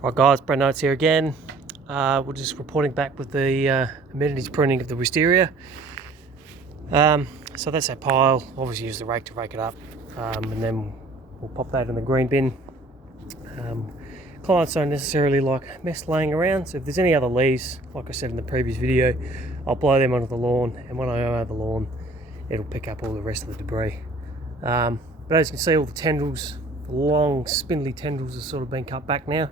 Right guys, Brent Notes here again. We're just reporting back with the amenities pruning of the wisteria. So that's our pile. Obviously use the rake to rake it up, and then we'll pop that in the green bin. Clients don't necessarily like mess laying around, so if there's any other leaves, like I said in the previous video, I'll blow them onto the lawn, and when I mow the lawn it'll pick up all the rest of the debris. But as you can see, all the tendrils, the long spindly tendrils have sort of been cut back now.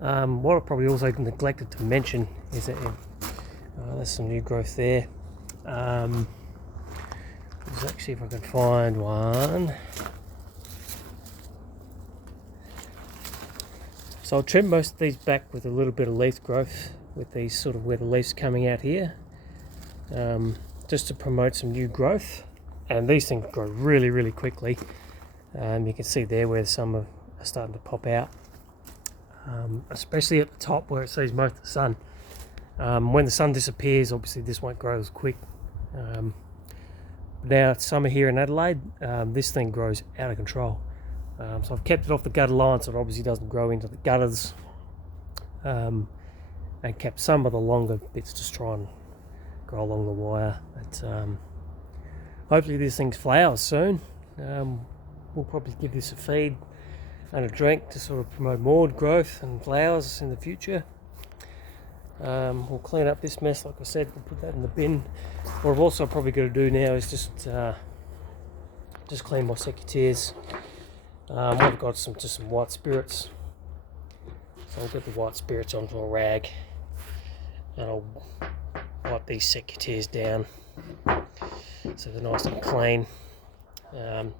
What I probably also neglected to mention is that there's some new growth there. Let's actually see if I can find one. So I'll trim most of these back with a little bit of leaf growth, with these sort of where the leaves coming out here, just to promote some new growth. And these things grow really quickly. You can see there where some are starting to pop out. Especially at the top where it sees most of the sun. When the sun disappears, obviously this won't grow as quick. Now it's summer here in Adelaide, this thing grows out of control. So I've kept it off the gutter line so it obviously doesn't grow into the gutters, and kept some of the longer bits just try and grow along the wire. But hopefully this thing's flowers soon. We'll probably give this a feed and a drink to sort of promote more growth and flowers in the future. We'll clean up this mess, like I said, we'll put that in the bin. What I've also probably got to do now is just clean my secateurs. I've got some white spirits, so I'll get the white spirits onto a rag and I'll wipe these secateurs down so they're nice and clean.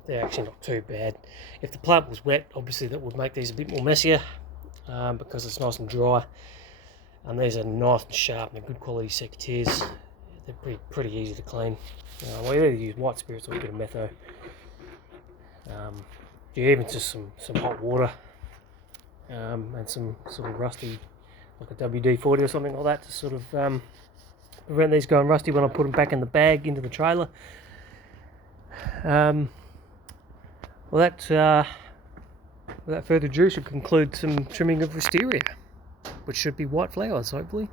They're actually not too bad. If the plant was wet, obviously that would make these a bit more messier, because it's nice and dry. And these are nice and sharp and good quality secateurs. They're pretty easy to clean. We either use white spirits or a bit of metho. Even just some hot water, and some sort of rusty, like a WD-40 or something like that, to sort of prevent these going rusty when I put them back in the bag into the trailer. Without further ado, should conclude some trimming of wisteria, which should be white flowers, hopefully.